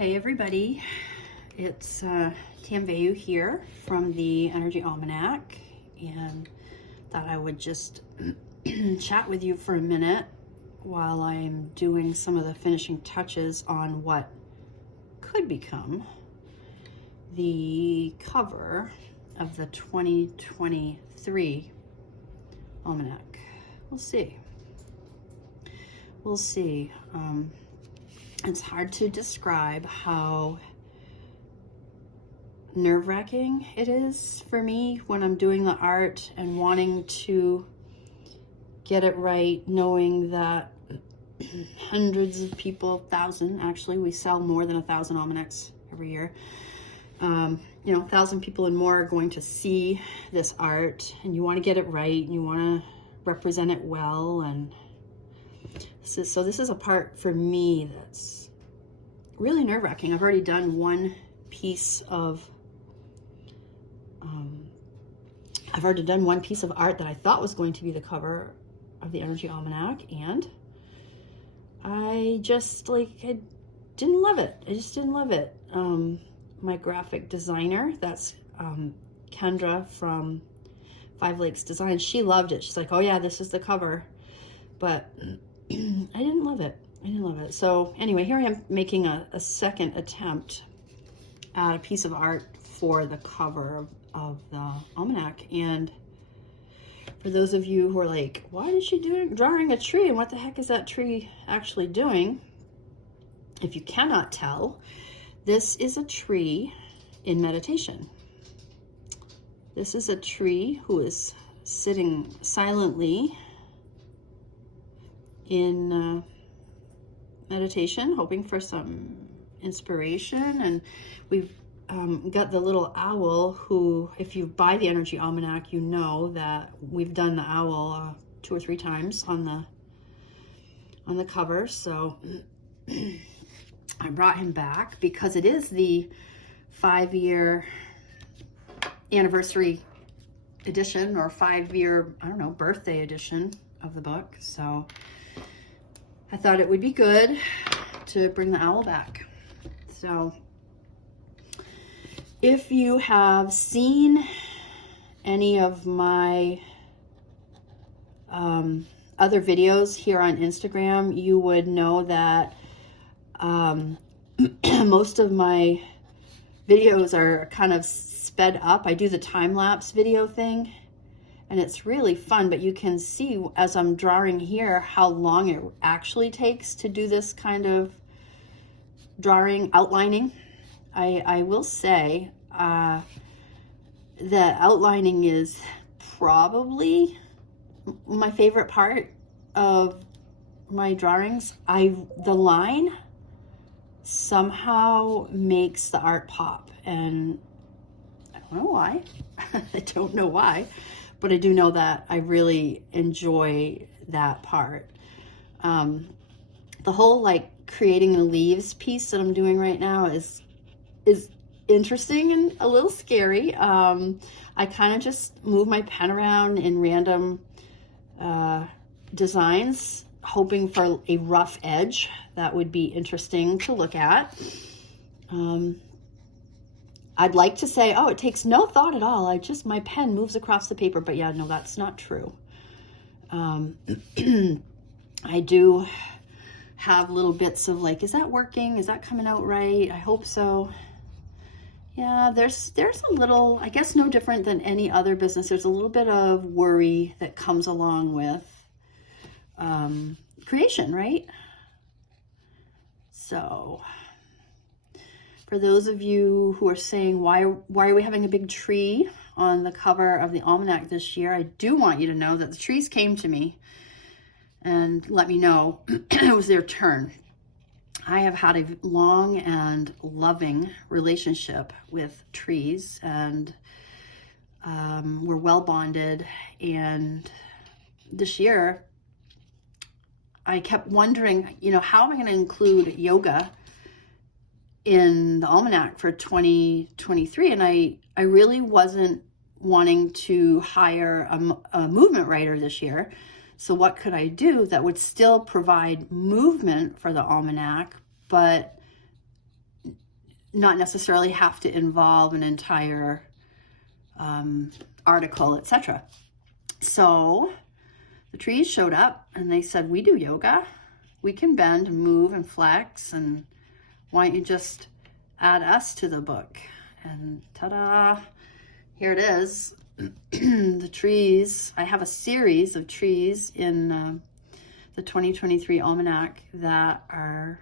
Hey everybody, it's Tim Veilleux here from the Energy Almanac, and thought I would just chat with you for a minute while I'm doing some of the finishing touches on what could become the cover of the 2023 Almanac. We'll see. We'll see. It's hard to describe how nerve-wracking it is for me when I'm doing the art and wanting to get it right, knowing that hundreds of people, 1,000 actually, we sell more than 1,000 almanacs every year. 1,000 people and more are going to see this art, and you want to get it right, and you want to represent it well, and so this is a part for me that's really nerve-wracking. I've already done one piece of art that I thought was going to be the cover of the Energy Almanac, and I didn't love it. I just didn't love it. My graphic designer, that's Kendra from 5 Lakes Design, she loved it. She's like, oh yeah, this is the cover, but I didn't love it. So anyway, here I am making a second attempt at a piece of art for the cover of the Almanac. And for those of you who are like, why is she drawing a tree, and what the heck is that tree actually doing? If you cannot tell, this is a tree in meditation. This is a tree who is sitting silently in meditation, hoping for some inspiration. And we've got the little owl who, if you buy the Energy Almanac, you know that we've done the owl 2 or 3 times on the cover. So I brought him back because it is the 5-year anniversary edition, or 5-year, I don't know, birthday edition of the book. So I thought it would be good to bring the owl back. So if you have seen any of my other videos here on Instagram, you would know that most of my videos are kind of sped up. I do the time-lapse video thing, and it's really fun, but you can see as I'm drawing here how long it actually takes to do this kind of drawing, outlining. I will say that outlining is probably my favorite part of my drawings. The line somehow makes the art pop, and I don't know why. I don't know why. But I do know that I really enjoy that part. The whole creating the leaves piece that I'm doing right now is interesting and a little scary. I kind of just move my pen around in random designs, hoping for a rough edge that would be interesting to look at. I'd like to say, oh, it takes no thought at all. My pen moves across the paper, but yeah, no, that's not true. I do have little bits of is that working? Is that coming out right? I hope so. Yeah, there's a little, I guess no different than any other business. There's a little bit of worry that comes along with creation, right? So for those of you who are saying, why are we having a big tree on the cover of the Almanac this year? I do want you to know that the trees came to me and let me know it was their turn. I have had a long and loving relationship with trees, and we're well bonded. And this year, I kept wondering, how am I going to include yoga in the Almanac for 2023? And I really wasn't wanting to hire a movement writer this year. So what could I do that would still provide movement for the Almanac, but not necessarily have to involve an entire article, etc. So the trees showed up and they said, we do yoga. We can bend and move and flex, and why don't you just add us to the book? And ta-da, here it is. The trees. I have a series of trees in the 2023 Almanac that are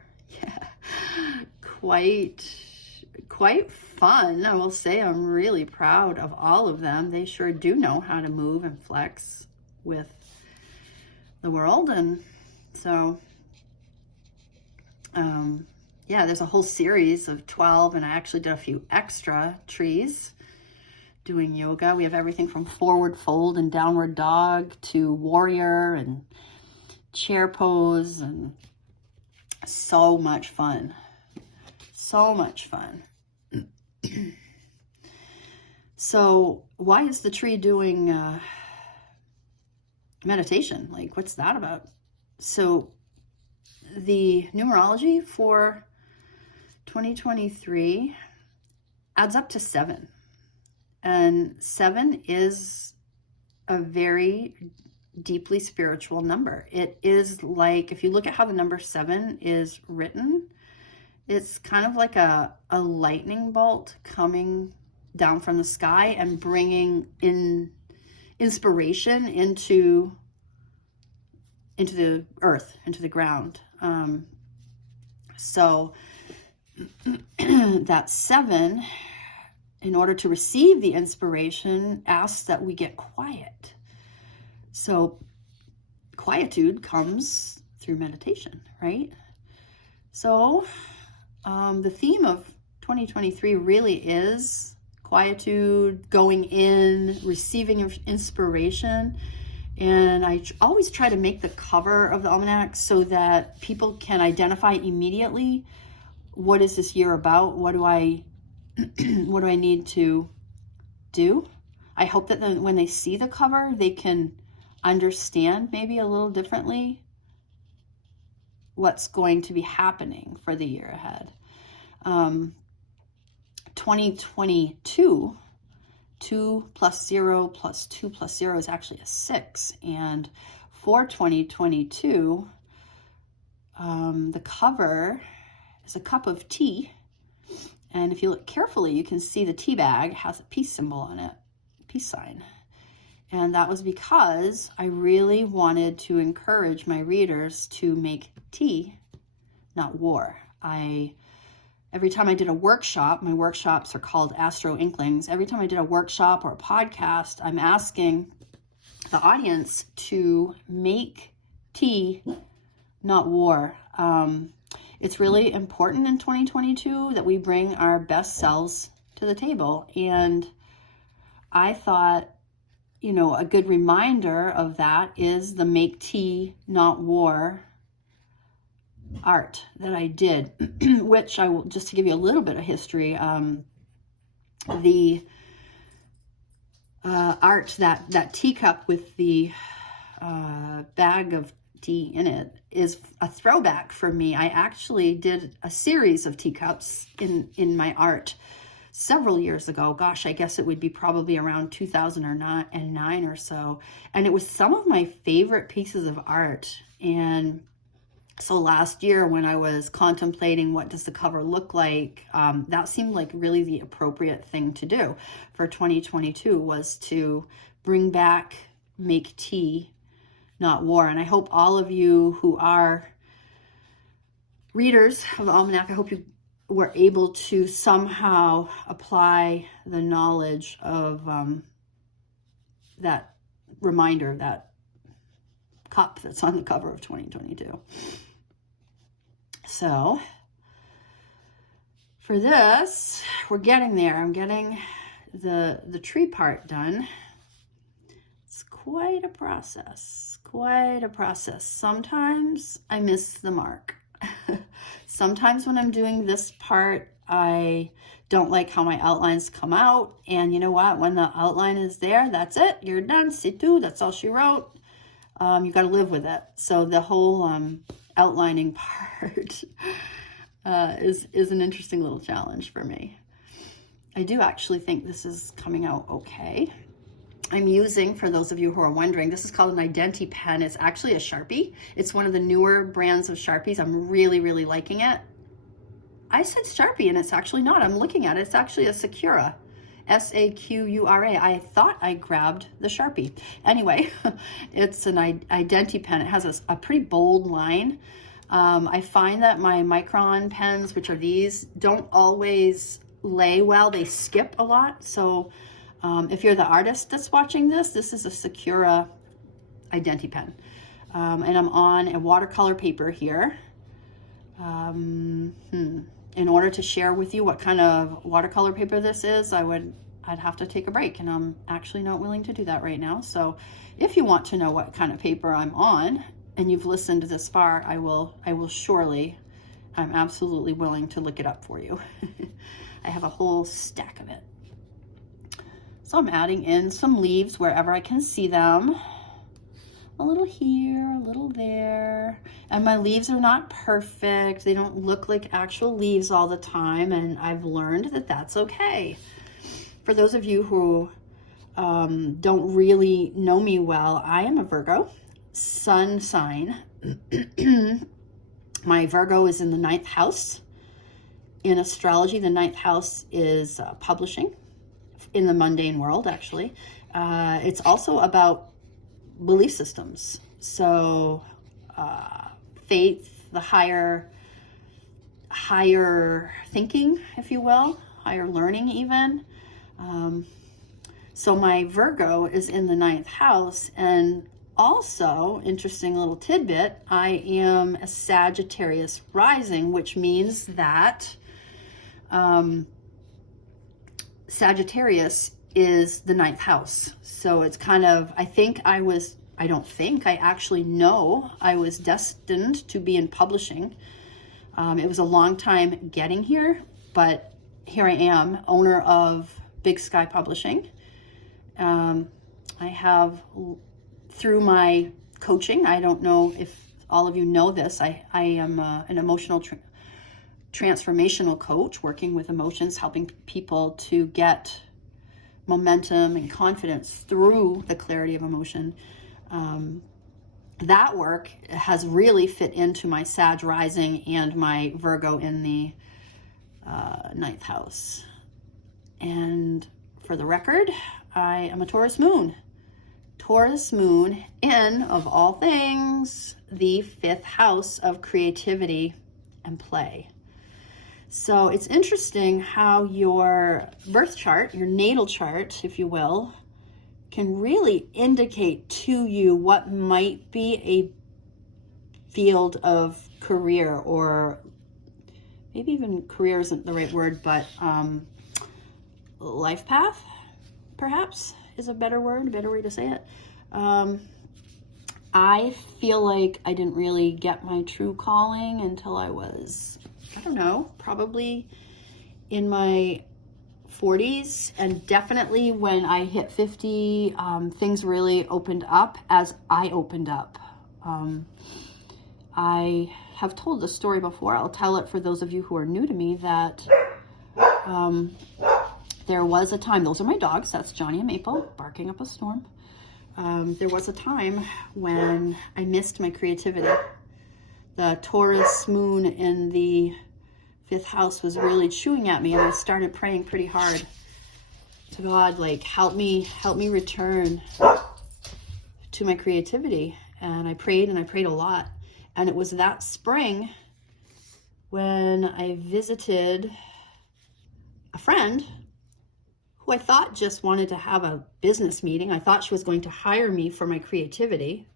quite fun. I will say I'm really proud of all of them. They sure do know how to move and flex with the world. And so yeah, there's a whole series of 12, and I actually did a few extra trees doing yoga. We have everything from forward fold and downward dog to warrior and chair pose, and so much fun. So much fun. So why is the tree doing meditation? Like, what's that about? So the numerology for 2023 adds up to 7. And 7 is a very deeply spiritual number. It is like, if you look at how the number 7 is written, it's kind of like a lightning bolt coming down from the sky and bringing in inspiration into the earth, into the ground. So that 7, in order to receive the inspiration, asks that we get quiet. So quietude comes through meditation, right? So the theme of 2023 really is quietude, going in, receiving inspiration. And I always try to make the cover of the Almanac so that people can identify immediately, what is this year about? What do I need to do? I hope that when they see the cover, they can understand maybe a little differently what's going to be happening for the year ahead. 2022, 2 plus 0 plus 2 plus 0 is actually a 6. And for 2022, the cover is a cup of tea. And if you look carefully, you can see the tea bag has a peace symbol on it, peace sign. And that was because I really wanted to encourage my readers to make tea, not war. Every time I did a workshop, my workshops are called Astro Inklings. Every time I did a workshop or a podcast, I'm asking the audience to make tea, not war. It's really important in 2022 that we bring our best selves to the table. And I thought, a good reminder of that is the Make Tea, Not War art that I did, which I will, just to give you a little bit of history, the art, that teacup with the bag of tea in it is a throwback for me. I actually did a series of teacups in my art several years ago. Gosh, I guess it would be probably around 2009 or so. And it was some of my favorite pieces of art. And so last year when I was contemplating what does the cover look like, that seemed like really the appropriate thing to do for 2022 was to bring back Make Tea, Not War. And I hope all of you who are readers of the Almanac, I hope you were able to somehow apply the knowledge of that reminder, that cup that's on the cover of 2022. So for this, we're getting there. I'm getting the tree part done. It's quite a process, Sometimes I miss the mark. Sometimes when I'm doing this part, I don't like how my outlines come out. And you know what? When the outline is there, that's it. You're done. C'est tout. That's all she wrote. You got to live with it. So the whole outlining part is an interesting little challenge for me. I do actually think this is coming out okay. I'm using, for those of you who are wondering, this is called an Identi pen. It's actually a Sharpie. It's one of the newer brands of Sharpies. I'm really, really liking it. I said Sharpie and it's actually not. I'm looking at it. It's actually a Sakura. S-A-Q-U-R-A. I thought I grabbed the Sharpie. Anyway, it's an Identi pen. It has a pretty bold line. I find that my Micron pens, which are these, don't always lay well. They skip a lot. So if you're the artist that's watching this, this is a Sakura Identi pen. And I'm on a watercolor paper here. In order to share with you what kind of watercolor paper this is, I'd have to take a break, and I'm actually not willing to do that right now. So if you want to know what kind of paper I'm on and you've listened this far, I will surely, I'm absolutely willing to look it up for you. I have a whole stack of it. So I'm adding in some leaves wherever I can see them. A little here, a little there. And my leaves are not perfect. They don't look like actual leaves all the time. And I've learned that that's okay. For those of you who don't really know me well, I am a Virgo, sun sign. My Virgo is in the 9th house. In astrology, the 9th house is publishing in the mundane world, actually. It's also about belief systems. So faith, the higher thinking, if you will, higher learning even. So my Virgo is in the 9th house, and also, interesting little tidbit, I am a Sagittarius rising, which means that Sagittarius is the 9th house. So it's kind of, I actually know I was destined to be in publishing. It was a long time getting here, but here I am, owner of Big Sky Publishing. I have, through my coaching, I don't know if all of you know this, I am an emotional transformational coach, working with emotions, helping people to get momentum and confidence through the clarity of emotion. That work has really fit into my Sag rising and my Virgo in the 9th house. And for the record, I am a Taurus moon. Taurus moon in, of all things, the 5th house of creativity and play. So it's interesting how your birth chart, your natal chart, if you will, can really indicate to you what might be a field of career, or maybe even career isn't the right word, but life path, perhaps, is a better word, a better way to say it. I feel like I didn't really get my true calling until I was, I don't know, probably in my 40s, and definitely when I hit 50, things really opened up as I opened up. I have told the story before. I'll tell it for those of you who are new to me, that there was a time, those are my dogs, that's Johnny and Maple barking up a storm. There was a time when I missed my creativity. The Taurus moon in the 5th house was really chewing at me, and I started praying pretty hard to God, like, help me return to my creativity. And I prayed a lot. And it was that spring when I visited a friend who I thought just wanted to have a business meeting. I thought she was going to hire me for my creativity.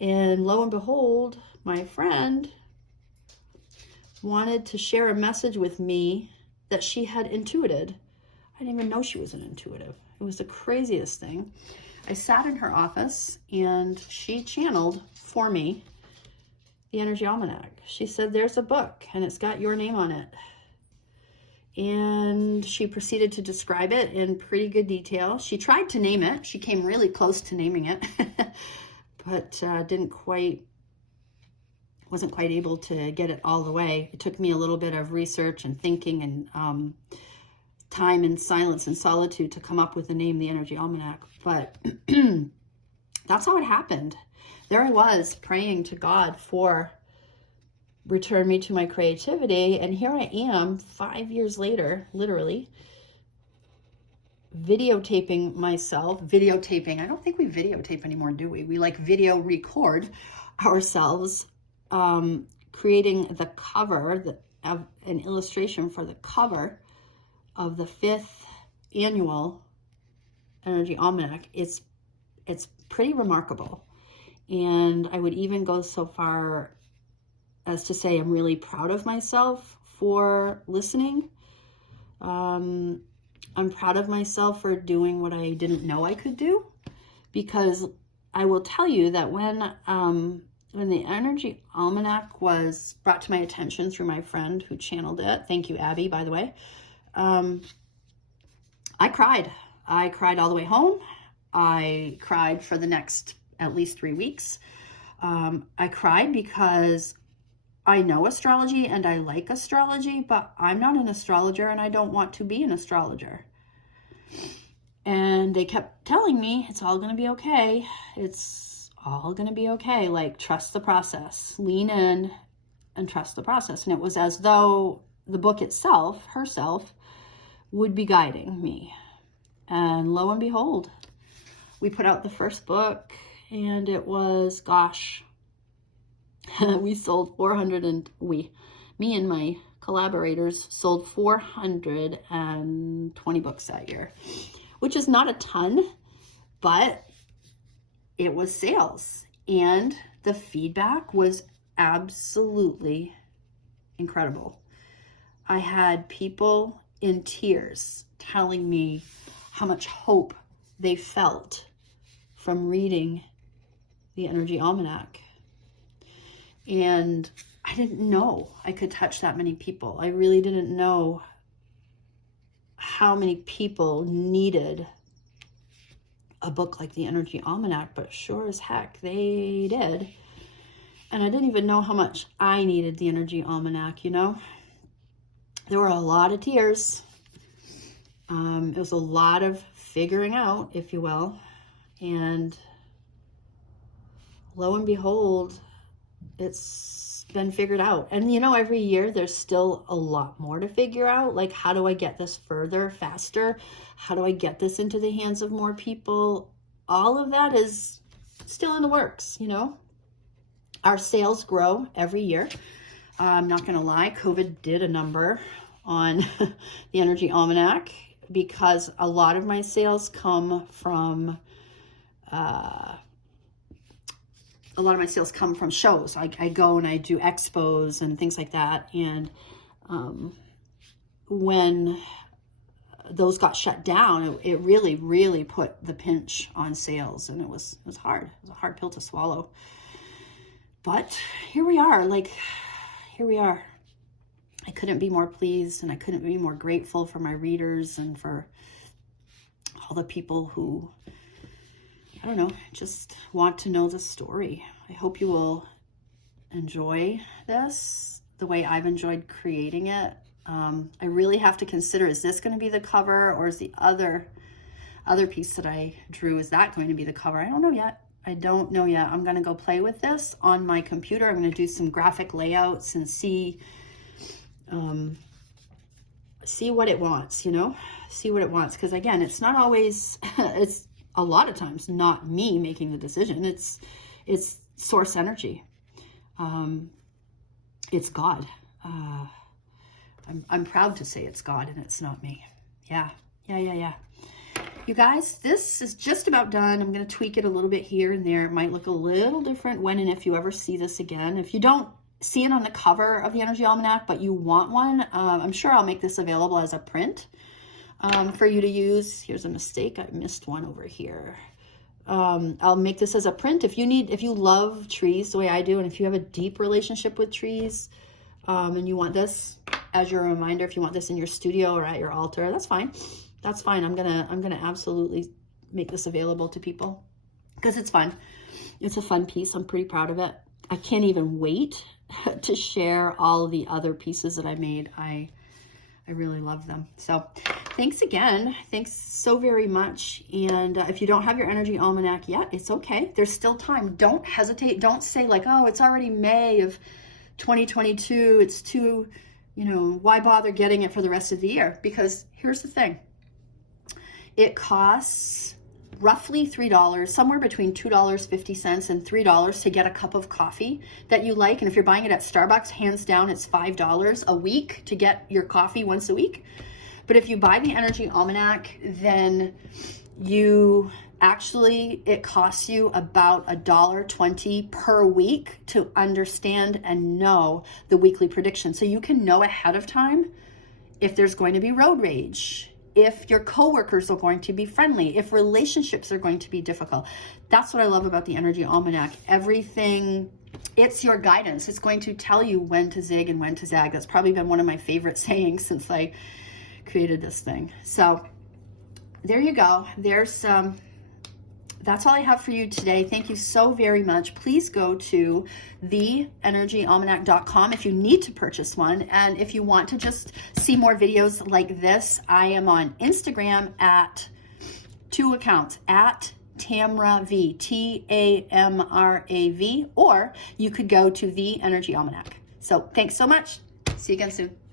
And lo and behold, my friend wanted to share a message with me that she had intuited. I didn't even know she was an intuitive. It was the craziest thing. I sat in her office and she channeled for me the Energy Almanac. She said, there's a book and it's got your name on it. And she proceeded to describe it in pretty good detail. She tried to name it. She came really close to naming it, but didn't quite wasn't quite able to get it all the way. It took me a little bit of research and thinking and time and silence and solitude to come up with the name, the Energy Almanac. But that's how it happened. There I was praying to God for return me to my creativity. And here I am 5 years later, literally, videotaping myself. Videotaping. I don't think we videotape anymore, do we? We like video record ourselves, creating the cover, an illustration for the cover of the 5th annual Energy Almanac. It's pretty remarkable. And I would even go so far as to say I'm really proud of myself for listening. I'm proud of myself for doing what I didn't know I could do, because I will tell you that when the Energy Almanac was brought to my attention through my friend who channeled it, thank you, Abby, by the way, I cried. I cried all the way home. I cried for the next at least 3 weeks. I cried because I know astrology and I like astrology, but I'm not an astrologer and I don't want to be an astrologer. And they kept telling me it's all going to be okay. It's all going to be okay. Like, trust the process, lean in and trust the process. And it was as though the book itself, herself, would be guiding me. And lo and behold, we put out the first book and it was, gosh, we sold me and my collaborators sold 420 books that year, which is not a ton, but it was sales. And the feedback was absolutely incredible. I had people in tears telling me how much hope they felt from reading the Energy Almanac. And I didn't know I could touch that many people. I really didn't know how many people needed a book like the Energy Almanac, but sure as heck they did. And I didn't even know how much I needed the Energy Almanac, you know? There were a lot of tears. It was a lot of figuring out, if you will. And lo and behold, it's been figured out. And you know, every year there's still a lot more to figure out. Like, how do I get this further, faster? How do I get this into the hands of more people? All of that is still in the works, you know? Our sales grow every year. I'm not going to lie, COVID did a number on the Energy Almanac, because a lot of my sales come from shows. I go and I do expos and things like that. And when those got shut down, it really, really put the pinch on sales. And it was hard. It was a hard pill to swallow. But here we are. Here we are. I couldn't be more pleased and I couldn't be more grateful for my readers and for all the people who, I don't know, just want to know the story. I hope you will enjoy this the way I've enjoyed creating it. I really have to consider, is this going to be the cover, or is the other piece that I drew, is that going to be the cover? I don't know yet. I'm going to go play with this on my computer. I'm going to do some graphic layouts and see what it wants, you know, see what it wants. Because again, it's not always, it's a lot of times not me making the decision. It's source energy. It's God. I'm proud to say it's God and it's not me. Yeah. You guys, this is just about done. I'm going to tweak it a little bit here and there. It might look a little different when and if you ever see this again. If you don't see it on the cover of the Energy Almanac, but you want one, I'm sure I'll make this available as a print for you to use. Here's a mistake. I missed one over here. I'll make this as a print. If you love trees the way I do, and if you have a deep relationship with trees, and you want this as your reminder, if you want this in your studio or at your altar, that's fine. That's fine. I'm gonna absolutely make this available to people because it's fun. It's a fun piece. I'm pretty proud of it. I can't even wait to share all of the other pieces that I made. I really love them. So thanks again. Thanks so very much. And if you don't have your Energy Almanac yet, it's okay. There's still time. Don't hesitate. Don't say like, oh, it's already May of 2022. It's too, you know, why bother getting it for the rest of the year? Because here's the thing. It costs roughly $3, somewhere between $2.50 and $3 to get a cup of coffee that you like. And if you're buying it at Starbucks, hands down, it's $5 a week to get your coffee once a week. But if you buy the Energy Almanac, then it costs you about $1.20 per week to understand and know the weekly prediction. So you can know ahead of time if there's going to be road rage, if your coworkers are going to be friendly, if relationships are going to be difficult. That's what I love about the Energy Almanac. Everything, it's your guidance. It's going to tell you when to zig and when to zag. That's probably been one of my favorite sayings since I created this thing. So there you go. That's all I have for you today. Thank you so very much. Please go to theenergyalmanac.com if you need to purchase one. And if you want to just see more videos like this, I am on Instagram at 2 accounts, at TamraV, TAMRAV, or you could go to The Energy Almanac. So thanks so much. See you again soon.